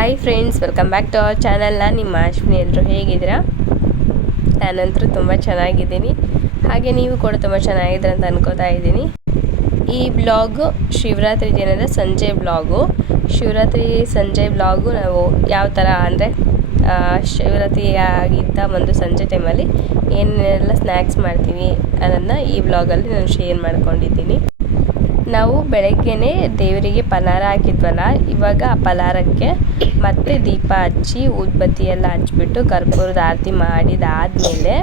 Hi friends, welcome back to our channel. ನಾನು ನಿಮ್ಮ ಅಶ್ವಿನಿ. ಎಲ್ಲರೂ ಹೇಗಿದ್ದೀರಾ? ನಾನಂತರೂ ತುಂಬ ಚೆನ್ನಾಗಿದ್ದೀನಿ. ಹಾಗೆ ನೀವು ಕೂಡ ತುಂಬ ಚೆನ್ನಾಗಿದ್ದೀರ ಅಂತ ಅನ್ಕೋತಾ ಇದ್ದೀನಿ. ಈ ಬ್ಲಾಗು ಶಿವರಾತ್ರಿ ದಿನದ ಸಂಜೆ ಬ್ಲಾಗು. ಶಿವರಾತ್ರಿ ಸಂಜೆ ಬ್ಲಾಗು ನಾವು ಯಾವ ಥರ ಅಂದರೆ ಶಿವರಾತ್ರಿ ಆಗಿದ್ದ ಒಂದು ಸಂಜೆ ಟೈಮಲ್ಲಿ ಏನೆಲ್ಲ ಸ್ನ್ಯಾಕ್ಸ್ ಮಾಡ್ತೀವಿ ಅನ್ನೋದನ್ನ ಈ ಬ್ಲಾಗಲ್ಲಿ ನಾನು ಶೇರ್ ಮಾಡ್ಕೊಂಡಿದ್ದೀನಿ. ನಾವು ಬೆಳಗ್ಗೆನೇ ದೇವರಿಗೆ ಪಲಾರ ಹಾಕಿದ್ವಲ್ಲ, ಇವಾಗ ಆ ಪಲಾರಕ್ಕೆ ಮತ್ತೆ ದೀಪ ಹಚ್ಚಿ ಊದ್ಬತ್ತಿ ಎಲ್ಲ ಹಚ್ಬಿಟ್ಟು ಕರ್ಪೂರದ ಆರತಿ ಮಾಡಿದಾದಮೇಲೆ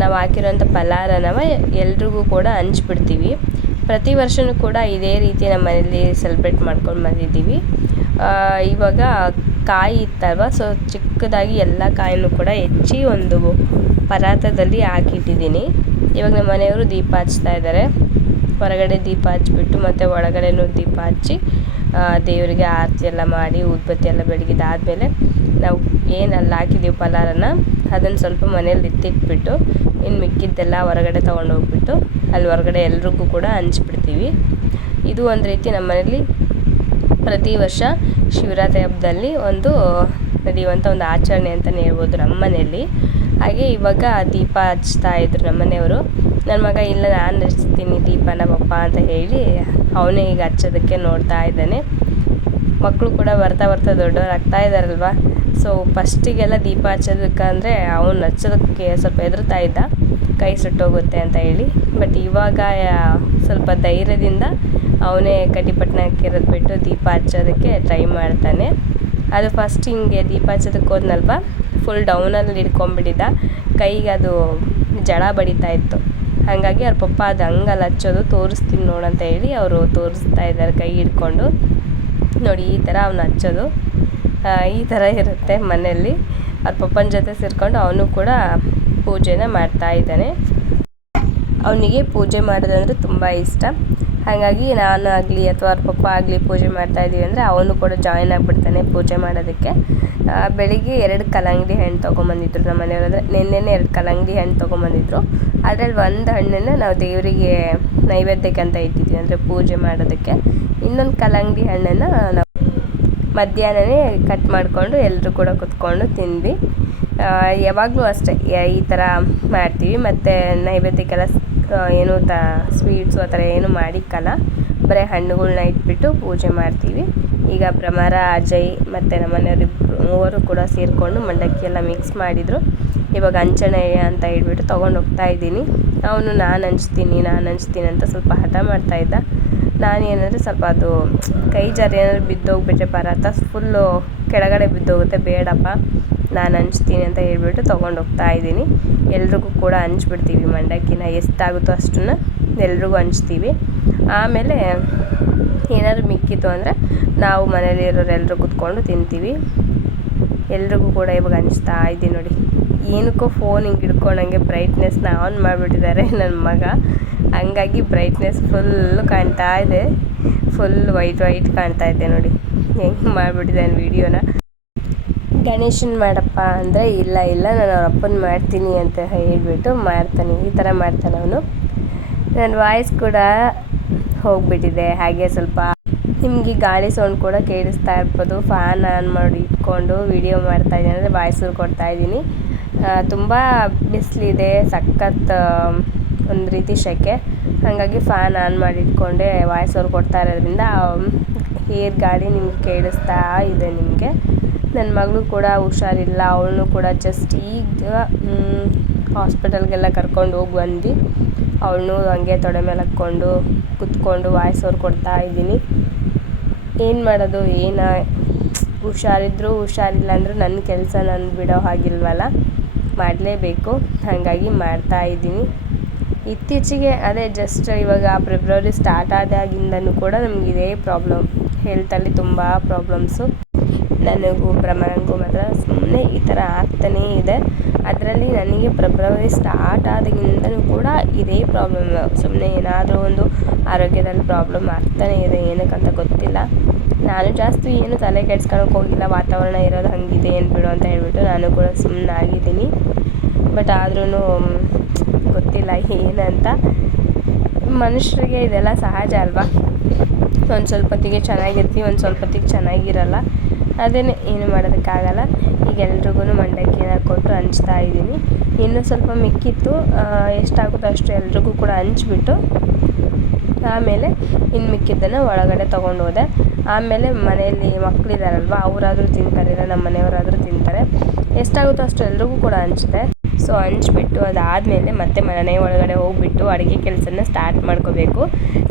ನಾವು ಹಾಕಿರೋಂಥ ಪಲಾರನವ ಎಲ್ರಿಗೂ ಕೂಡ ಹಂಚ್ಬಿಡ್ತೀವಿ. ಪ್ರತಿ ವರ್ಷವೂ ಕೂಡ ಇದೇ ರೀತಿ ನಮ್ಮ ಮನೇಲಿ ಸೆಲೆಬ್ರೇಟ್ ಮಾಡ್ಕೊಂಡು ಬಂದಿದ್ದೀವಿ. ಇವಾಗ ಕಾಯಿ ಇತ್ತಲ್ವ, ಸೊ ಚಿಕ್ಕದಾಗಿ ಎಲ್ಲ ಕಾಯಿನೂ ಕೂಡ ಹೆಚ್ಚಿ ಒಂದು ಪರಾತದಲ್ಲಿ ಹಾಕಿಟ್ಟಿದ್ದೀನಿ. ಇವಾಗ ನಮ್ಮ ಮನೆಯವರು ದೀಪ ಹಚ್ತಾ ಇದ್ದಾರೆ. ಹೊರಗಡೆ ದೀಪ ಹಚ್ಬಿಟ್ಟು ಮತ್ತು ಒಳಗಡೆನೂ ದೀಪ ಹಚ್ಚಿ ದೇವರಿಗೆ ಆರತಿ ಎಲ್ಲ ಮಾಡಿ ಊದ್ಬತ್ತಿ ಎಲ್ಲ ಬೆಳಗಿದಾದಮೇಲೆ ನಾವು ಏನಲ್ಲಿ ಹಾಕಿದ್ದೀವಿ ಪಲಾರನ ಅದನ್ನು ಸ್ವಲ್ಪ ಮನೇಲಿ ಎತ್ತಿಟ್ಬಿಟ್ಟು ಇನ್ನು ಮಿಕ್ಕಿದ್ದೆಲ್ಲ ಹೊರಗಡೆ ತೊಗೊಂಡೋಗ್ಬಿಟ್ಟು ಅಲ್ಲಿ ಹೊರಗಡೆ ಎಲ್ರಿಗೂ ಕೂಡ ಹಂಚ್ಬಿಡ್ತೀವಿ. ಇದು ಒಂದು ರೀತಿ ನಮ್ಮ ಮನೇಲಿ ಪ್ರತಿ ವರ್ಷ ಶಿವರಾತ್ರಿ ಹಬ್ಬದಲ್ಲಿ ಒಂದು ನಡೆಯುವಂಥ ಒಂದು ಆಚರಣೆ ಅಂತಲೇ ಹೇಳ್ಬೋದು ನಮ್ಮ ಮನೆಯಲ್ಲಿ. ಹಾಗೆ ಇವಾಗ ದೀಪ ಹಚ್ತಾ ಇದ್ರು ನಮ್ಮ ಮನೆಯವರು. ನನ್ನ ಮಗ ಇಲ್ಲ ನಾನು ಹಚ್ತೀನಿ ದೀಪನ ಪಪ್ಪ ಅಂತ ಹೇಳಿ ಅವನೇ ಈಗ ಹಚ್ಚೋದಕ್ಕೆ ನೋಡ್ತಾ ಇದ್ದಾನೆ. ಮಕ್ಕಳು ಕೂಡ ಬರ್ತಾ ದೊಡ್ಡವ್ರು ಆಗ್ತಾ ಇದ್ದಾರಲ್ವ, ಸೊ ಫಸ್ಟಿಗೆಲ್ಲ ದೀಪ ಹಚ್ಚೋದಕ್ಕಂದರೆ ಅವನು ಹಚ್ಚೋದಕ್ಕೆ ಸ್ವಲ್ಪ ಹೆದರ್ತಾ ಇದ್ದ, ಕೈ ಸುಟ್ಟೋಗುತ್ತೆ ಅಂತ ಹೇಳಿ. ಬಟ್ ಇವಾಗ ಸ್ವಲ್ಪ ಧೈರ್ಯದಿಂದ ಅವನೇ ಕಡ್ಡಿಪಟ್ಟಣ ಹಾಕಿರೋದು ಬಿಟ್ಟು ದೀಪ ಹಚ್ಚೋದಕ್ಕೆ ಟ್ರೈ ಮಾಡ್ತಾನೆ. ಅದು ಫಸ್ಟ್ ಹಿಂಗೆ ದೀಪ ಹಚ್ಚೋದಕ್ಕೆ ಹೋದ್ನಲ್ವ, ಫುಲ್ ಡೌನಲ್ಲಿ ಹಿಡ್ಕೊಂಬಿಟ್ಟಿದ್ದ, ಕೈಗೆ ಅದು ಜಳ ಬಡಿತಾ ಇತ್ತು. ಹಾಗಾಗಿ ಅವ್ರ ಪಪ್ಪ ಅದು ಹಂಗಲ್ಲಿ ಹಚ್ಚೋದು, ತೋರಿಸ್ತೀನಿ ನೋಡಂತ ಹೇಳಿ ಅವರು ತೋರಿಸ್ತಾ ಇದ್ದಾರೆ ಕೈ ಹಿಡ್ಕೊಂಡು. ನೋಡಿ ಈ ಥರ ಅವನು ಹಚ್ಚೋದು ಈ ಥರ ಇರುತ್ತೆ ಮನೆಯಲ್ಲಿ. ಅವ್ರ ಪಪ್ಪನ ಜೊತೆ ಸೇರಿಕೊಂಡು ಅವನು ಕೂಡ ಪೂಜೆನ ಮಾಡ್ತಾ ಇದ್ದಾನೆ. ಅವನಿಗೆ ಪೂಜೆ ಮಾಡೋದಂದರೆ ತುಂಬ ಇಷ್ಟ. ಹಾಗಾಗಿ ನಾನು ಆಗಲಿ ಅಥವಾ ಅವ್ರ ಪಪ್ಪ ಆಗಲಿ ಪೂಜೆ ಮಾಡ್ತಾಯಿದ್ದೀವಿ ಅಂದರೆ ಅವನು ಕೂಡ ಜಾಯಿನ್ ಆಗಿಬಿಡ್ತಾನೆ ಪೂಜೆ ಮಾಡೋದಕ್ಕೆ. ಬೆಳಿಗ್ಗೆ 2 ಕಲ್ಲಂಗಡಿ ಹಣ್ಣು ತೊಗೊಂಬಂದಿದ್ರು ನಮ್ಮ ಮನೆಯವ್ರು. ನಿನ್ನೆನೇ 2 ಕಲ್ಲಂಗಡಿ ಹಣ್ಣು ತೊಗೊಂಬಂದಿದ್ರು. ಅದರಲ್ಲಿ ಒಂದು ಹಣ್ಣನ್ನು ನಾವು ದೇವರಿಗೆ ನೈವೇದ್ಯಕ್ಕೆ ಅಂತ ಇಟ್ಟಿದ್ವಿ, ಅಂದರೆ ಪೂಜೆ ಮಾಡೋದಕ್ಕೆ. ಇನ್ನೊಂದು ಕಲ್ಲಂಗಡಿ ಹಣ್ಣನ್ನು ನಾವು ಮಧ್ಯಾಹ್ನವೇ ಕಟ್ ಮಾಡಿಕೊಂಡು ಎಲ್ಲರೂ ಕೂಡ ಕುತ್ಕೊಂಡು ತಿಂದ್ವಿ. ಯಾವಾಗಲೂ ಅಷ್ಟೇ ಈ ಥರ ಮಾಡ್ತೀವಿ. ಮತ್ತು ನೈವೇದ್ಯಕ್ಕೆಲ್ಲ ಏನು ಸ್ವೀಟ್ಸು ಆ ಥರ ಏನು ಮಾಡಿಕ್ಕಲ್ಲ, ಬರೀ ಹಣ್ಣುಗಳ್ನ ಇಟ್ಬಿಟ್ಟು ಪೂಜೆ ಮಾಡ್ತೀವಿ. ಈಗ ಭ್ರಮರ, ಅಜಯ್ ಮತ್ತು ನಮ್ಮ ಮನೆಯವ್ರಿಬ್ರು ಮೂವರು ಕೂಡ ಸೇರಿಕೊಂಡು ಮಂಡಕ್ಕಿ ಎಲ್ಲ ಮಿಕ್ಸ್ ಮಾಡಿದರು. ಇವಾಗ ಹಂಚಣೆ ಅಂತ ಹೇಳ್ಬಿಟ್ಟು ತೊಗೊಂಡು ಹೋಗ್ತಾ ಇದ್ದೀನಿ. ಅವನು ನಾನು ಹಂಚ್ತೀನಿ ಅಂತ ಸ್ವಲ್ಪ ಹಠ ಮಾಡ್ತಾಯಿದ್ದ. ನಾನೇನಂದರೆ ಸ್ವಲ್ಪ ಅದು ಕೈ ಜಾರಿ ಏನಾದರೂ ಬಿದ್ದೋಗ್ಬಿಟ್ರೆ ಪರಾತ ಫುಲ್ಲು ಕೆಳಗಡೆ ಬಿದ್ದೋಗುತ್ತೆ, ಬೇಡಪ್ಪ ನಾನು ಹಂಚ್ತೀನಿ ಅಂತ ಹೇಳ್ಬಿಟ್ಟು ತೊಗೊಂಡು ಹೋಗ್ತಾ ಇದ್ದೀನಿ. ಎಲ್ರಿಗೂ ಕೂಡ ಹಂಚ್ಬಿಡ್ತೀವಿ ಮಂಡಕ್ಕಿನ, ಎಷ್ಟಾಗುತ್ತೋ ಅಷ್ಟನ್ನು ಎಲ್ರಿಗೂ ಹಂಚ್ತೀವಿ. ಆಮೇಲೆ ಏನಾದರೂ ಮಿಕ್ಕಿತ್ತು ಅಂದರೆ ನಾವು ಮನೇಲಿರೋರು ಎಲ್ಲರೂ ಕೂತ್ಕೊಂಡು ತಿಂತೀವಿ. ಎಲ್ರಿಗೂ ಕೂಡ ಇವಾಗ ಹಂಚ್ತಾ ಇದ್ದೀನಿ. ನೋಡಿ ಏನಕ್ಕೋ ಫೋನ್ ಹಿಂಗೆ ಹಿಡ್ಕೊಂಡಂಗೆ ಬ್ರೈಟ್ನೆಸ್ನ ಆನ್ ಮಾಡಿಬಿಟ್ಟಿದ್ದಾರೆ ನನ್ನ ಮಗ. ಹಂಗಾಗಿ ಬ್ರೈಟ್ನೆಸ್ ಫುಲ್ಲು ಕಾಣ್ತಾ ಇದೆ, ಫುಲ್ ವೈಟ್ ಕಾಣ್ತಾ ಇದೆ. ನೋಡಿ ಹೆಂಗೆ ಮಾಡಿಬಿಟ್ಟಿದ್ದಾನೆ ವೀಡಿಯೋನ. ಗಣೇಶನ್ ಮಾಡಪ್ಪ ಅಂದರೆ ಇಲ್ಲ ನಾನು ಅವ್ರ ಅಪ್ಪನ ಮಾಡ್ತೀನಿ ಅಂತ ಹೇಳ್ಬಿಟ್ಟು ಮಾಡ್ತಾನೆ. ಈ ಥರ ಮಾಡ್ತಾನೆ ಅವನು. ನನ್ನ ವಾಯ್ಸ್ ಕೂಡ ಹೋಗಿಬಿಟ್ಟಿದೆ. ಹಾಗೆ ಸ್ವಲ್ಪ ನಿಮಗೆ ಗಾಳಿ ಸೌಂಡ್ ಕೂಡ ಕೇಳಿಸ್ತಾ ಇರ್ಬೋದು. ಫ್ಯಾನ್ ಆನ್ ಮಾಡಿ ಇಟ್ಕೊಂಡು ವೀಡಿಯೋ ಮಾಡ್ತಾಯಿದ್ದೀನಿ ಅಂದರೆ ವಾಯ್ಸು ಕೊಡ್ತಾಯಿದ್ದೀನಿ. ತುಂಬ ಬಿಸಿಲಿದೆ, ಸಖತ್ ಒಂದು ರೀತಿ ಸೆಕೆ. ಹಾಗಾಗಿ ಫ್ಯಾನ್ ಆನ್ ಮಾಡಿ ಇಟ್ಕೊಂಡೆ ವಾಯ್ಸ್ ಅವ್ರು ಕೊಡ್ತಾ ಇರೋದ್ರಿಂದ ಏರ್ ಗಾಳಿ ನಿಮ್ಗೆ ಕೇಳಿಸ್ತಾ ಇದೆ ನಿಮಗೆ. ನನ್ನ ಮಗಳು ಕೂಡ ಹುಷಾರಿಲ್ಲ, ಅವಳನ್ನು ಕೂಡ ಜಸ್ಟ್ ಈಗ ಹಾಸ್ಪಿಟಲ್ಗೆಲ್ಲ ಕರ್ಕೊಂಡು ಹೋಗಿ ಬಂದು ಅವಳನ್ನು ಹಂಗೆ ತೊಡೆ ಮೇಲೆ ಹಾಕ್ಕೊಂಡು ಕುತ್ಕೊಂಡು ವಾಯ್ಸ್ ಅವ್ರು ಕೊಡ್ತಾ ಇದ್ದೀನಿ. ಏನು ಮಾಡೋದು, ಹುಷಾರಿದ್ರು ಹುಷಾರಿಲ್ಲ ಅಂದರೂ ನನ್ನ ಕೆಲಸ ನಾನು ಬಿಡೋ ಹಾಗಿಲ್ವಲ್ಲ, ಮಾಡಲೇಬೇಕು. ಹಾಗಾಗಿ ಮಾಡ್ತಾ ಇದ್ದೀನಿ. ಇತ್ತೀಚೆಗೆ ಅದೇ ಜಸ್ಟ್ ಇವಾಗ ಫೆಬ್ರವರಿ ಸ್ಟಾರ್ಟ್ ಆದಾಗಿಂದನೂ ಕೂಡ ನಮ್ಗೆ ಇದೇ ಪ್ರಾಬ್ಲಮ್, ಹೆಲ್ತಲ್ಲಿ ತುಂಬ ಪ್ರಾಬ್ಲಮ್ಸು. ನನಗೂ ಭ್ರಮರಂಗೂ ಮಾತ್ರ ಸುಮ್ಮನೆ ಈ ಥರ ಆಗ್ತಾನೇ ಇದೆ. ಅದರಲ್ಲಿ ನನಗೆ ಫೆಬ್ರವರಿ ಸ್ಟಾರ್ಟ್ ಆದಾಗಿಂದನೂ ಕೂಡ ಇದೇ ಪ್ರಾಬ್ಲಮ್. ಸುಮ್ಮನೆ ಏನಾದರೂ ಒಂದು ಆರೋಗ್ಯದಲ್ಲಿ ಪ್ರಾಬ್ಲಮ್ ಆಗ್ತಾನೇ ಇದೆ, ಏನಕ್ಕಂತ ಗೊತ್ತಿಲ್ಲ. ನಾನು ಜಾಸ್ತಿ ಏನು ತಲೆ ಕೆಡ್ಸ್ಕೊಳಕ್ಕೆ ಹೋಗಿಲ್ಲ, ವಾತಾವರಣ ಇರೋದು ಹಂಗಿದೆ ಏನು ಬಿಡು ಅಂತ ಹೇಳ್ಬಿಟ್ಟು ನಾನು ಕೂಡ ಸುಮ್ಮನೆ ಆಗಿದ್ದೀನಿ. ಬಟ್ ಆದ್ರೂ ಗೊತ್ತಿಲ್ಲ ಏನಂತ. ಮನುಷ್ಯರಿಗೆ ಇದೆಲ್ಲ ಸಹಜ ಅಲ್ವಾ. ಒಂದು ಸ್ವಲ್ಪ ಹೊತ್ತಿಗೆ ಚೆನ್ನಾಗಿರ್ತೀವಿ, ಒಂದು ಸ್ವಲ್ಪ ಹೊತ್ತಿಗೆ ಚೆನ್ನಾಗಿರಲ್ಲ. ಅದೇನೇ ಏನು ಮಾಡೋದಕ್ಕಾಗಲ್ಲ. ಈಗ ಎಲ್ರಿಗೂ ಮಂಡಕ್ಕಿನ ಕೊಟ್ಟು ಹಂಚ್ತಾ ಇದ್ದೀನಿ. ಇನ್ನೂ ಸ್ವಲ್ಪ ಮಿಕ್ಕಿತ್ತು, ಎಷ್ಟಾಗುತ್ತೋ ಅಷ್ಟು ಎಲ್ರಿಗೂ ಕೂಡ ಹಂಚ್ಬಿಟ್ಟು ಆಮೇಲೆ ಇನ್ನು ಮಿಕ್ಕಿದ್ದನ್ನು ಒಳಗಡೆ ತೊಗೊಂಡು ಹೋದೆ. ಆಮೇಲೆ ಮನೆಯಲ್ಲಿ ಮಕ್ಕಳಿದಾರಲ್ವ, ಅವರಾದರೂ ತಿಂತಾರೆ, ಇಲ್ಲ ನಮ್ಮ ಮನೆಯವರಾದರೂ ತಿಂತಾರೆ. ಎಷ್ಟಾಗುತ್ತೋ ಅಷ್ಟು ಎಲ್ರಿಗೂ ಕೂಡ ಹಂಚಿದೆ. ಸೊ ಹಂಚ್ಬಿಟ್ಟು ಅದಾದಮೇಲೆ ಮತ್ತೆ ಮನೆ ಒಳಗಡೆ ಹೋಗಿಬಿಟ್ಟು ಅಡುಗೆ ಕೆಲಸನ ಸ್ಟಾರ್ಟ್ ಮಾಡ್ಕೋಬೇಕು.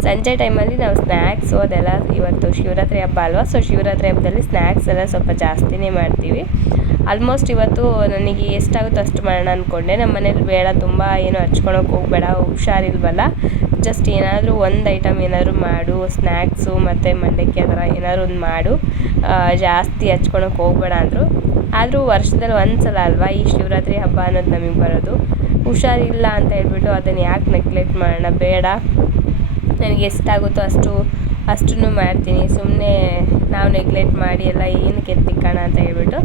ಸಂಜೆ ಟೈಮಲ್ಲಿ ನಾವು ಸ್ನ್ಯಾಕ್ಸು ಅದೆಲ್ಲ, ಇವತ್ತು ಶಿವರಾತ್ರಿ ಹಬ್ಬ ಅಲ್ವಾ, ಸೊ ಶಿವರಾತ್ರಿ ಹಬ್ಬದಲ್ಲಿ ಸ್ನ್ಯಾಕ್ಸ್ ಎಲ್ಲ ಸ್ವಲ್ಪ ಜಾಸ್ತಿನೇ ಮಾಡ್ತೀವಿ. ಆಲ್ಮೋಸ್ಟ್ ಇವತ್ತು ನನಗೆ ಎಷ್ಟಾಗುತ್ತೋ ಅಷ್ಟು ಮಾಡೋಣ ಅಂದ್ಕೊಂಡೆ. ನಮ್ಮ ಮನೇಲಿ ಬೇಡ, ತುಂಬ ಏನು ಹಚ್ಕೊಳಕ್ಕೆ ಹೋಗಬೇಡ, ಹುಷಾರಿಲ್ವಲ್ಲ, ಜಸ್ಟ್ ಏನಾದರೂ ಒಂದು ಐಟಮ್ ಏನಾದರೂ ಮಾಡು, ಸ್ನ್ಯಾಕ್ಸು ಮತ್ತು ಮಂಡಕ್ಕಿ ಆ ಥರ ಏನಾದರೂ ಒಂದು ಮಾಡು, ಜಾಸ್ತಿ ಹಚ್ಕೊಳಕ್ಕೆ ಹೋಗಬೇಡ ಅಂದರು. ಆದರೂ ವರ್ಷದಲ್ಲಿ ಒಂದು ಸಲ ಅಲ್ವಾ ಈ ಶಿವರಾತ್ರಿ ಹಬ್ಬ ಅನ್ನೋದು ನಮಗೆ ಬರೋದು. ಹುಷಾರಿಲ್ಲ ಅಂತ ಹೇಳ್ಬಿಟ್ಟು ಅದನ್ನು ಯಾಕೆ ನೆಗ್ಲೆಕ್ಟ್ ಮಾಡೋಣ, ಬೇಡ, ನನಗೆ ಎಷ್ಟಾಗುತ್ತೋ ಅಷ್ಟನ್ನು ಮಾಡ್ತೀನಿ, ಸುಮ್ಮನೆ ನಾವು ನೆಗ್ಲೆಕ್ಟ್ ಮಾಡಿ ಎಲ್ಲ ಏನಕ್ಕೆ ಎತ್ತಿಕ್ಕೋಣ ಅಂತ ಹೇಳ್ಬಿಟ್ಟು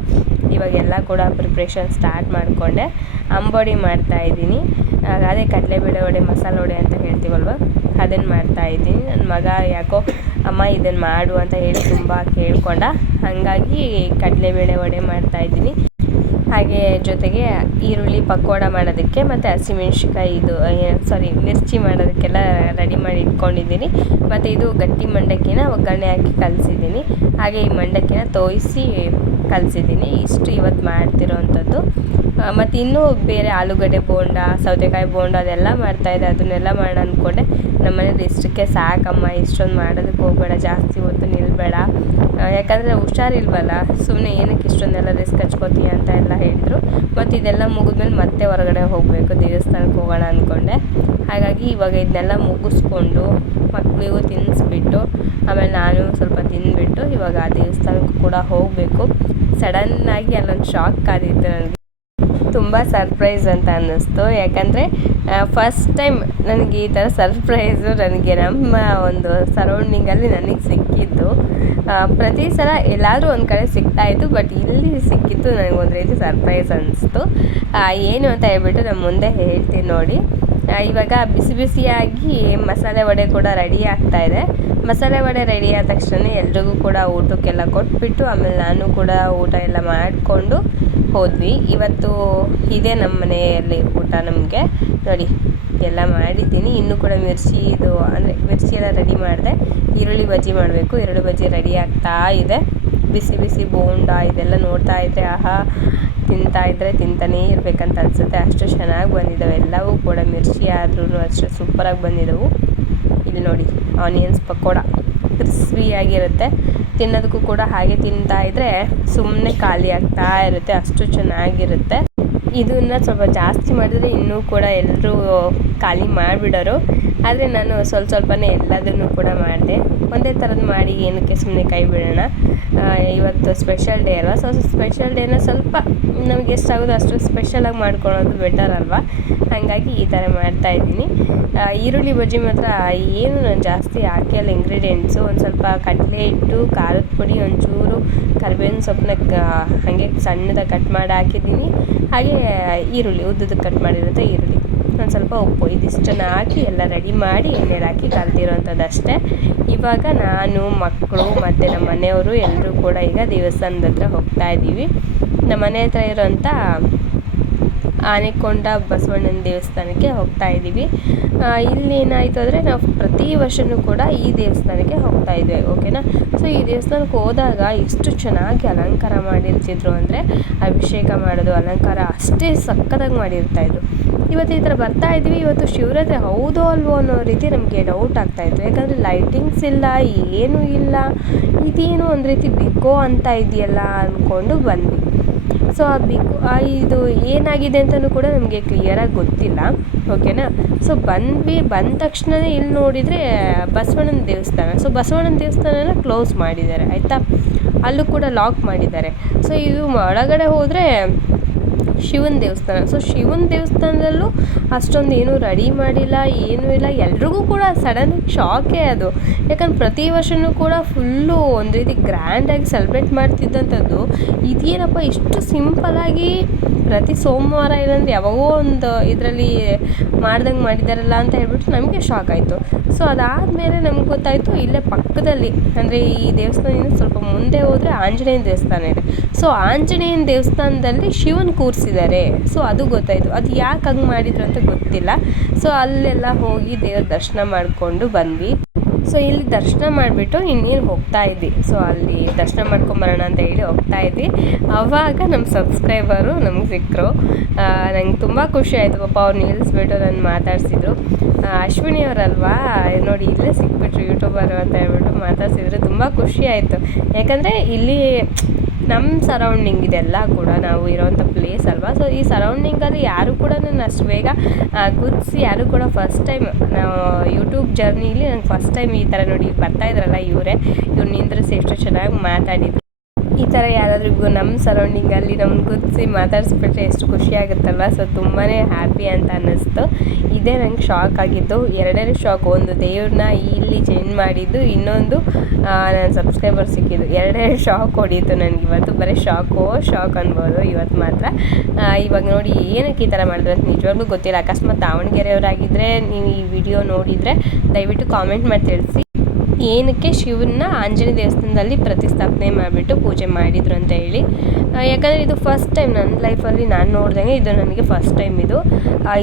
ಇವಾಗೆಲ್ಲ ಕೂಡ ಪ್ರಿಪ್ರೇಷನ್ ಸ್ಟಾರ್ಟ್ ಮಾಡಿಕೊಂಡೆ. ಅಂಬೋಡಿ ಮಾಡ್ತಾಯಿದ್ದೀನಿ, ಅದೇ ಕಡಲೆಬೇಳೆ ವಡೆ, ಮಸಾಲೆ ವಡೆ ಅಂತ ಹೇಳ್ತೀವಲ್ವ, ಅದನ್ನು ಮಾಡ್ತಾಯಿದ್ದೀನಿ. ನನ್ನ ಮಗ ಯಾಕೋ ಅಮ್ಮ ಇದನ್ನು ಮಾಡು ಅಂತ ಹೇಳಿ ತುಂಬ ಕೇಳ್ಕೊಂಡ, ಹಾಗಾಗಿ ಕಡಲೆಬೇಳೆ ವಡೆ ಮಾಡ್ತಾಯಿದ್ದೀನಿ. ಹಾಗೆ ಜೊತೆಗೆ ಈರುಳ್ಳಿ ಪಕೋಡ ಮಾಡೋದಕ್ಕೆ ಮತ್ತು ಹಸಿಮೆಣ್ಸಿಕಾಯಿ ಮಿರ್ಚಿ ಮಾಡೋದಕ್ಕೆಲ್ಲ ರೆಡಿ ಮಾಡಿ ಇಟ್ಕೊಂಡಿದ್ದೀನಿ. ಮತ್ತು ಇದು ಗಟ್ಟಿ ಮಂಡಕ್ಕಿನ ಒಗ್ಗರಣೆ ಹಾಕಿ ಕಲಸಿದ್ದೀನಿ. ಹಾಗೆ ಈ ಮಂಡಕ್ಕಿನ ತೋಯಿಸಿ ಕಲಸಿದ್ದೀನಿ. ಇಷ್ಟು ಇವತ್ತು ಮಾಡ್ತಿರೋವಂಥದ್ದು. ಮತ್ತು ಇನ್ನೂ ಬೇರೆ ಆಲೂಗಡ್ಡೆ ಬೋಂಡ, ಸೌತೆಕಾಯಿ ಬೋಂಡ ಅದೆಲ್ಲ ಮಾಡ್ತಾಯಿದ್ದೆ. ಅದನ್ನೆಲ್ಲ ಮಾಡೋಣ ಅಂದ್ಕೊಂಡೆ. ನಮ್ಮ ಮನೇಲಿ ಇಷ್ಟಕ್ಕೆ ಸಾಕಮ್ಮ, ಇಷ್ಟೊಂದು ಮಾಡೋದಕ್ಕೆ ಹೋಗಬೇಡ, ಜಾಸ್ತಿ ಹೊತ್ತು ನಿಲ್ಲಬೇಡ, ಯಾಕಂದರೆ ಹುಷಾರಿಲ್ವಲ್ಲ, ಸುಮ್ಮನೆ ಏನಕ್ಕೆ ಇಷ್ಟೊಂದೆಲ್ಲ ರಿಸ್ಕ್ ಹಚ್ಕೋತೀಯ ಅಂತ ಎಲ್ಲ ಹೇಳಿದ್ರು. ಮತ್ತು ಇದೆಲ್ಲ ಮುಗಿದ್ಮೇಲೆ ಮತ್ತೆ ಹೊರಗಡೆ ಹೋಗಬೇಕು, ದೇವಸ್ಥಾನಕ್ಕೆ ಹೋಗೋಣ ಅಂದ್ಕೊಂಡೆ. ಹಾಗಾಗಿ ಇವಾಗ ಇದನ್ನೆಲ್ಲ ಮುಗಿಸ್ಕೊಂಡು ಮಕ್ಕಳಿಗೂ ತಿನ್ನಿಸ್ಬಿಟ್ಟು ಆಮೇಲೆ ನಾನು ಸ್ವಲ್ಪ ತಿಂದುಬಿಟ್ಟು ಇವಾಗ ಆ ದೇವಸ್ಥಾನಕ್ಕೂ ಕೂಡ ಹೋಗಬೇಕು. ಸಡನ್ನಾಗಿ ಅಲ್ಲೊಂದು ಶಾಕ್ ಆಗಿತ್ತು ನನಗೆ, ತುಂಬ ಸರ್ಪ್ರೈಸ್ ಅಂತ ಅನ್ನಿಸ್ತು. ಯಾಕಂದರೆ ಫಸ್ಟ್ ಟೈಮ್ ನನಗೆ ಈ ಥರ ಸರ್ಪ್ರೈಸು ನನಗೆ ನಮ್ಮ ಒಂದು ಸರೌಂಡಿಂಗಲ್ಲಿ ನನಗೆ ಸಿಕ್ಕಿದ್ದು. ಪ್ರತಿ ಸಲ ಎಲ್ಲಾದರೂ ಒಂದು ಕಡೆ ಸಿಗ್ತಾಯಿತ್ತು, ಬಟ್ ಇಲ್ಲಿ ಸಿಕ್ಕಿದ್ದು ನನಗೊಂದು ರೀತಿ ಸರ್ಪ್ರೈಸ್ ಅನ್ನಿಸ್ತು. ಏನು ಅಂತ ಹೇಳ್ಬಿಟ್ಟು ನಾನು ಮುಂದೆ ಹೇಳ್ತೀನಿ ನೋಡಿ. ಇವಾಗ ಬಿಸಿ ಬಿಸಿಯಾಗಿ ಮಸಾಲೆ ವಡೆ ಕೂಡ ರೆಡಿ ಆಗ್ತಾಯಿದೆ. ಮಸಾಲೆ ವಡೆ ರೆಡಿ ಆದ ತಕ್ಷಣ ಎಲ್ರಿಗೂ ಕೂಡ ಊಟಕ್ಕೆಲ್ಲ ಕೊಟ್ಬಿಟ್ಟು ಆಮೇಲೆ ನಾನು ಕೂಡ ಊಟ ಎಲ್ಲ ಮಾಡಿಕೊಂಡು ಹೋದ್ವಿ. ಇವತ್ತು ಇದೇ ನಮ್ಮ ಮನೆಯಲ್ಲಿ ಊಟ. ನಮಗೆ ನೋಡಿ ಎಲ್ಲ ಮಾಡಿದ್ದೀನಿ. ಇನ್ನೂ ಕೂಡ ಮಿರ್ಚಿ ಎಲ್ಲ ರೆಡಿ ಮಾಡಿದೆ. ಈರುಳ್ಳಿ ಬಜ್ಜಿ ಮಾಡಬೇಕು. ಈರುಳ್ಳಿ ಬಜ್ಜಿ ರೆಡಿ ಆಗ್ತಾ ಇದೆ. ಬಿಸಿ ಬಿಸಿ ಬೋಂಡ ಇದೆಲ್ಲ ನೋಡ್ತಾ ಇದ್ದರೆ ಆಹಾ, ತಿಂತಾಯಿದ್ರೆ ತಿಂತಾನೇ ಇರಬೇಕಂತ ಅನಿಸುತ್ತೆ. ಅಷ್ಟು ಚೆನ್ನಾಗಿ ಬಂದಿದ್ದಾವೆ ಎಲ್ಲವೂ ಕೂಡ. ಮಿರ್ಚಿ ಆದ್ರೂ ಅಷ್ಟು ಸೂಪರಾಗಿ ಬಂದಿದ್ದವು. ಇಲ್ಲಿ ನೋಡಿ ಆನಿಯನ್ಸ್ ಪಕೋಡ ಕ್ರಿಸ್ಪಿಯಾಗಿರುತ್ತೆ. ತಿನ್ನೋದಕ್ಕೂ ಕೂಡ ಹಾಗೆ ತಿಂತಾಯಿದ್ರೆ ಸುಮ್ಮನೆ ಖಾಲಿ ಆಗ್ತಾ ಇರುತ್ತೆ, ಅಷ್ಟು ಚೆನ್ನಾಗಿರುತ್ತೆ. ಇದನ್ನು ಸ್ವಲ್ಪ ಜಾಸ್ತಿ ಮಾಡಿದ್ರೆ ಇನ್ನೂ ಕೂಡ ಎಲ್ಲರೂ ಖಾಲಿ ಮಾಡಿಬಿಡೋರು. ಆದರೆ ನಾನು ಸ್ವಲ್ಪನೇ ಎಲ್ಲದನ್ನು ಕೂಡ ಮಾಡಿದೆ. ಒಂದೇ ಥರದ್ದು ಮಾಡಿ ಏನಕ್ಕೆ ಸುಮ್ಮನೆ ಕೈ ಬಿಡೋಣ. ಇವತ್ತು ಸ್ಪೆಷಲ್ ಡೇ ಅಲ್ವಾ, ಸೊ ಸ್ಪೆಷಲ್ ಡೇನ ಸ್ವಲ್ಪ ನಮಗೆ ಎಷ್ಟಾಗೋದು ಅಷ್ಟು ಸ್ಪೆಷಲಾಗಿ ಮಾಡ್ಕೊಳ್ಳೋದು ಬೆಟರ್ ಅಲ್ವಾ. ಹಾಗಾಗಿ ಈ ಥರ ಮಾಡ್ತಾಯಿದ್ದೀನಿ. ಈರುಳ್ಳಿ ಬಜ್ಜಿ ಮಾತ್ರ ಏನು ನಾನು ಜಾಸ್ತಿ ಹಾಕಿಲ್ಲ ಇಂಗ್ರೀಡಿಯೆಂಟ್ಸು. ಒಂದು ಸ್ವಲ್ಪ ಕಡಲೆ ಹಿಟ್ಟು, ಖಾರದ ಪುಡಿ, ಒಂಚೂರು ಕರಿಬೇವಿನ ಸೊಪ್ಪನ್ನ ಹಾಗೆ ಸಣ್ಣದಾಗಿ ಕಟ್ ಮಾಡಿ ಹಾಕಿದ್ದೀನಿ. ಹಾಗೆ ಈರುಳ್ಳಿ ಉದ್ದಕ್ಕೆ ಕಟ್ ಮಾಡಿರುತ್ತೆ ಈರುಳ್ಳಿ, ಒಂದು ಸ್ವಲ್ಪ ಉಪ್ಪು, ಇದಿಷ್ಟನ್ನು ಹಾಕಿ ಎಲ್ಲ ರೆಡಿ ಮಾಡಿ ಎಣ್ಣೆಲಿ ಹಾಕಿ ಕಲ್ತಿರೋವಂಥದ್ದು ಅಷ್ಟೇ. ಇವಾಗ ನಾನು, ಮಕ್ಕಳು ಮತ್ತು ನಮ್ಮ ಮನೆಯವರು ಎಲ್ಲರೂ ಕೂಡ ಈಗ ದೇವಸ್ಥಾನದ ಹತ್ರ ಹೋಗ್ತಾ ಇದ್ದೀವಿ. ನಮ್ಮ ಮನೆ ಹತ್ರ ಇರೋಂಥ ಆನೆಕೊಂಡ ಬಸವಣ್ಣನ ದೇವಸ್ಥಾನಕ್ಕೆ ಹೋಗ್ತಾ ಇದ್ದೀವಿ. ಇಲ್ಲಿ ಏನಾಯಿತು ಅಂದರೆ ನಾವು ಪ್ರತಿ ವರ್ಷವೂ ಕೂಡ ಈ ದೇವಸ್ಥಾನಕ್ಕೆ ಹೋಗ್ತಾ ಇದ್ವಿ, ಓಕೆನಾ. ಸೊ ಈ ದೇವಸ್ಥಾನಕ್ಕೆ ಹೋದಾಗ ಎಷ್ಟು ಚೆನ್ನಾಗಿ ಅಲಂಕಾರ ಮಾಡಿರ್ತಿದ್ರು ಅಂದರೆ, ಅಭಿಷೇಕ ಮಾಡೋದು ಅಲಂಕಾರ ಅಷ್ಟೇ ಸಕ್ಕತ್ತಾಗಿ ಮಾಡಿರ್ತಾಯಿದ್ರು. ಇವತ್ತು ಈ ಥರ ಬರ್ತಾ ಇದ್ವಿ. ಇವತ್ತು ಶಿವರಾತ್ರಿ ಹೌದೋ ಅಲ್ವೋ ಅನ್ನೋ ರೀತಿ ನಮಗೆ ಡೌಟ್ ಆಗ್ತಾಯಿತ್ತು. ಯಾಕಂದರೆ ಲೈಟಿಂಗ್ಸ್ ಇಲ್ಲ, ಏನೂ ಇಲ್ಲ, ಇದೇನು ಒಂದು ರೀತಿ ಬಿಕೋ ಅಂತ ಇದೆಯಲ್ಲ ಅಂದ್ಕೊಂಡು ಬಂದ್ವಿ. ಸೊ ಇದು ಏನಾಗಿದೆ ಅಂತಲೂ ಕೂಡ ನಮಗೆ ಕ್ಲಿಯರಾಗಿ ಗೊತ್ತಿಲ್ಲ, ಓಕೆನಾ. ಸೊ ಬಂದ ತಕ್ಷಣವೇ ಇಲ್ಲಿ ನೋಡಿದರೆ ಬಸವಣ್ಣನ ದೇವಸ್ಥಾನ. ಸೊ ಬಸವಣ್ಣನ ದೇವಸ್ಥಾನನ ಕ್ಲೋಸ್ ಮಾಡಿದ್ದಾರೆ, ಆಯಿತಾ. ಅಲ್ಲೂ ಕೂಡ ಲಾಕ್ ಮಾಡಿದ್ದಾರೆ. ಸೊ ಇದು ಒಳಗಡೆ ಹೋದರೆ ಶಿವನ ದೇವಸ್ಥಾನ. ಸೊ ಶಿವನ ದೇವಸ್ಥಾನದಲ್ಲೂ ಅಷ್ಟೊಂದು ಏನೂ ರೆಡಿ ಮಾಡಿಲ್ಲ, ಏನೂ ಇಲ್ಲ. ಎಲ್ರಿಗೂ ಕೂಡ ಸಡನ್ನಾಗಿ ಶಾಕೇ ಅದು. ಯಾಕಂದ್ರೆ ಪ್ರತಿ ವರ್ಷವೂ ಕೂಡ ಫುಲ್ಲು ಒಂದು ರೀತಿ ಗ್ರ್ಯಾಂಡಾಗಿ ಸೆಲೆಬ್ರೇಟ್ ಮಾಡ್ತಿದ್ದಂಥದ್ದು ಇದೇನಪ್ಪ ಇಷ್ಟು ಸಿಂಪಲಾಗಿ ಪ್ರತಿ ಸೋಮವಾರ ಇಲ್ಲಾಂದರೆ ಯಾವಾಗೋ ಒಂದು ಇದರಲ್ಲಿ ಮಾಡ್ದಂಗೆ ಮಾಡಿದಾರಲ್ಲ ಅಂತ ಹೇಳ್ಬಿಟ್ಟು ನಮಗೆ ಶಾಕ್ ಆಯಿತು. ಸೊ ಅದಾದಮೇಲೆ ನಮ್ಗೆ ಗೊತ್ತಾಯಿತು ಇಲ್ಲೇ ಪಕ್ಕದಲ್ಲಿ ಅಂದರೆ ಈ ದೇವಸ್ಥಾನದಿಂದ ಸ್ವಲ್ಪ ಮುಂದೆ ಹೋದರೆ ಆಂಜನೇಯನ ದೇವಸ್ಥಾನ ಇದೆ. ಸೊ ಆಂಜನೇಯನ ದೇವಸ್ಥಾನದಲ್ಲಿ ಶಿವನ ಕೂರಿಸಿದ್ದಾರೆ. ಸೊ ಅದು ಗೊತ್ತಾಯಿತು. ಅದು ಯಾಕೆ ಹಂಗೆ ಮಾಡಿದ್ರು ಅಂತ ಗೊತ್ತಿಲ್ಲ. ಸೊ ಅಲ್ಲೆಲ್ಲ ಹೋಗಿ ದೇವ್ರ ದರ್ಶನ ಮಾಡಿಕೊಂಡು ಬಂದ್ವಿ. ಸೊ ಇಲ್ಲಿ ದರ್ಶನ ಮಾಡಿಬಿಟ್ಟು ಇನ್ನೇನು ಹೋಗ್ತಾ ಇದ್ವಿ. ಸೊ ಅಲ್ಲಿ ದರ್ಶನ ಮಾಡ್ಕೊಂಬರೋಣ ಅಂತ ಹೇಳಿ ಹೋಗ್ತಾ ಇದ್ವಿ. ಆವಾಗ ನಮ್ಮ ಸಬ್ಸ್ಕ್ರೈಬರು ನಮ್ಗೆ ಸಿಕ್ಕರು. ನಂಗೆ ತುಂಬ ಖುಷಿ ಆಯಿತು. ಪಾಪ ಅವ್ರು ನಿಲ್ಲಿಸ್ಬಿಟ್ಟು ನಾನು ಮಾತಾಡಿಸಿದ್ರು. ಅಶ್ವಿನಿ ಅವರಲ್ವಾ ನೋಡಿ ಇಲ್ಲೇ ಸಿಕ್ಬಿಟ್ರು ಯೂಟ್ಯೂಬರು ಅಂತ ಹೇಳ್ಬಿಟ್ಟು ಮಾತಾಡ್ಸಿದ್ರು. ತುಂಬ ಖುಷಿ ಆಯಿತು. ಯಾಕಂದರೆ ಇಲ್ಲಿ ನಮ್ಮ ಸರೌಂಡಿಂಗ್ ಇದೆಲ್ಲ ಕೂಡ ನಾವು ಇರೋವಂಥ ಪ್ಲೇಸ್ ಅಲ್ವಾ. ಸೊ ಈ ಸರೌಂಡಿಂಗಲ್ಲಿ ಯಾರು ಕೂಡ ನನ್ನ ಅಷ್ಟು ಬೇಗ ಗುರ್ತಿಸಿ ಯಾರು ಕೂಡ ಫಸ್ಟ್ ಟೈಮ್ ನಾವು ಯೂಟ್ಯೂಬ್ ಜರ್ನಿಲಿ ನಂಗೆ ಫಸ್ಟ್ ಟೈಮ್ ಈ ಥರ ನೋಡಿ ಬರ್ತಾ ಇದ್ರಲ್ಲ ಇವ್ರು ನಿಂದ್ರಿಸಿ ಎಷ್ಟು ಚೆನ್ನಾಗಿ ಮಾತಾಡಿದ್ರು. ಈ ಥರ ಯಾರಾದ್ರಿಗೂ ನಮ್ಮ ಸರೌಂಡಿಂಗಲ್ಲಿ ನಮ್ಗೆ ಗುರ್ತಿಸಿ ಮಾತಾಡಿಸ್ಬಿಟ್ರೆ ಎಷ್ಟು ಖುಷಿ ಆಗುತ್ತಲ್ವ. ಸೊ ತುಂಬಾ ಹ್ಯಾಪಿ ಅಂತ ಅನ್ನಿಸ್ತು. ಇದೇ ನಂಗೆ ಶಾಕ್ ಆಗಿದ್ದು. ಎರಡನೇ ಶಾಕ್, ಒಂದು ದೇವ್ರನ್ನ ಇಲ್ಲಿ ಚೇಂಜ್ ಮಾಡಿದ್ದು, ಇನ್ನೊಂದು ನನ್ನ ಸಬ್ಸ್ಕ್ರೈಬರ್ ಸಿಕ್ಕಿದ್ದು. ಎರಡನೇ ಶಾಕ್ ಹೊಡೀತು ನನಗೆ ಇವತ್ತು. ಬರೀ ಶಾಕ್ ಅನ್ಬೋದು ಇವತ್ತು ಮಾತ್ರ. ಇವಾಗ ನೋಡಿ ಏನಕ್ಕೆ ಈ ಥರ ಮಾಡಿದ್ರು ಅಂತ ನಿಜವಾಗ್ಲೂ ಗೊತ್ತಿಲ್ಲ. ಅಕಸ್ಮಾತ್ ದಾವಣಗೆರೆಯವರಾಗಿದ್ದರೆ ನೀವು ಈ ವಿಡಿಯೋ ನೋಡಿದರೆ ದಯವಿಟ್ಟು ಕಾಮೆಂಟ್ ಮಾಡಿ ತಿಳಿಸಿ ಏನಕ್ಕೆ ಶಿವನ್ನ ಆಂಜನೇಯ ದೇವಸ್ಥಾನದಲ್ಲಿ ಪ್ರತಿಷ್ಠಾಪನೆ ಮಾಡಿಬಿಟ್ಟು ಪೂಜೆ ಮಾಡಿದರು ಅಂತ ಹೇಳಿ. ಯಾಕಂದರೆ ಇದು ಫಸ್ಟ್ ಟೈಮ್ ನನ್ನ ಲೈಫಲ್ಲಿ ನಾನು ನೋಡ್ದಂಗೆ ಇದು ನನಗೆ ಫಸ್ಟ್ ಟೈಮ್ ಇದು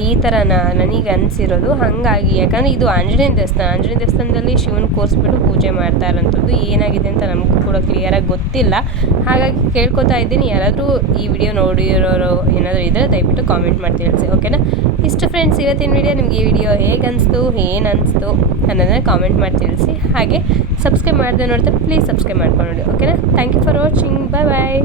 ಈ ಥರ ನನಗೆ ಅನಿಸಿರೋದು. ಹಾಗಾಗಿ ಯಾಕಂದರೆ ಇದು ಆಂಜನೇಯ ದೇವಸ್ಥಾನದಲ್ಲಿ ಶಿವನ ಕೂರಿಸ್ಬಿಟ್ಟು ಪೂಜೆ ಮಾಡ್ತಾ ಇರೋಂಥದ್ದು. ಏನಾಗಿದೆ ಅಂತ ನಮಗೂ ಕೂಡ ಕ್ಲಿಯರಾಗಿ ಗೊತ್ತಿಲ್ಲ. ಹಾಗಾಗಿ ಕೇಳ್ಕೊತಾ ಇದ್ದೀನಿ, ಯಾರಾದರೂ ಈ ವಿಡಿಯೋ ನೋಡಿರೋರು ಏನಾದರೂ ಇದ್ದರೆ ದಯವಿಟ್ಟು ಕಾಮೆಂಟ್ ಮಾಡಿ ತಿಳಿಸಿ. ಓಕೆನಾ? ಇಷ್ಟು ಫ್ರೆಂಡ್ಸ್ ಇವತ್ತಿನ ವಿಡಿಯೋ. ನಿಮಗೆ ಈ ವಿಡಿಯೋ ಹೇಗೆ ಅನಿಸ್ತು, ಏನು ಅನಿಸ್ತು ಅನ್ನೋದನ್ನ ಕಾಮೆಂಟ್ ಮಾಡಿ ತಿಳಿಸಿ. ಹಾಗೆ ಸಬ್ಸ್ಕ್ರೈಬ್ ಮಾಡದೆ ನೋಡ್ತಾರೆ ಪ್ಲೀಸ್ ಸಬ್ಸ್ಕ್ರೈಬ್ ಮಾಡ್ಕೊಂಡು ನೋಡಿ. ಓಕೆನಾ? Thank you for watching. Bye.